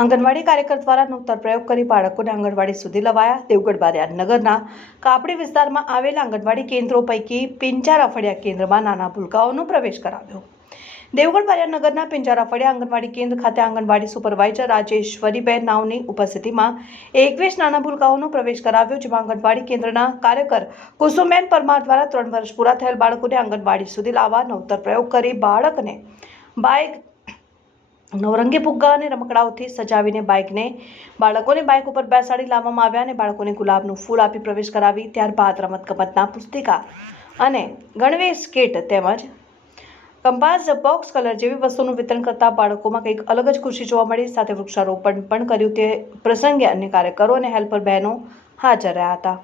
આંગણવાડી કાર્યકર દ્વારા નૂતન પ્રયોગ કરી બાળકોને આંગણવાડી સુધી લવાયા. દેવગઢ બારિયા નગરના કાપડી વિસ્તારમાં આવેલા આંગણવાડી કેન્દ્રો પૈકી પિંચાર અફળિયા કેન્દ્રમાં નાના ભૂલકાઓનો પ્રવેશ કરાવ્યો. દેવગઢ બારિયા નગરના પિંજારા ફળિયા આંગણવાડી કેન્દ્ર ખાતે આંગણવાડી સુપરવાઇઝર રાજેશ્વરીબેન નાવની ઉપસ્થિતિમાં એકવીસ નાના ભૂલકાઓનો પ્રવેશ કરાવ્યો, જેમાં આંગણવાડી કેન્દ્રના કાર્યકર કુસુમબેન પરમાર દ્વારા ત્રણ વર્ષ પૂરા થયેલ બાળકોને આંગણવાડી સુધી લાવવા નવતર પ્રયોગ કરી બાળકને બાઇક નવરંગી ફુગ્ગા અને રમકડાઓથી સજાવીને બાઇકને, બાળકોને બાઇક ઉપર બેસાડી લાવવામાં આવ્યા અને બાળકોને ગુલાબનું ફૂલ આપી પ્રવેશ કરાવી, ત્યારબાદ રમતગમતના પુસ્તિકા અને ગણવેશ કિટ તેમજ કંપાસ બોક્સ કલર જેવી વસ્તુનું વિતરણ કરતા બાળકોમાં કંઈક અલગ જ ખુશી જોવા મળી. સાથે વૃક્ષારોપણ પણ કર્યું. તે પ્રસંગે અન્ય કાર્યકરો અને હેલ્પર બહેનો હાજર રહ્યા હતા.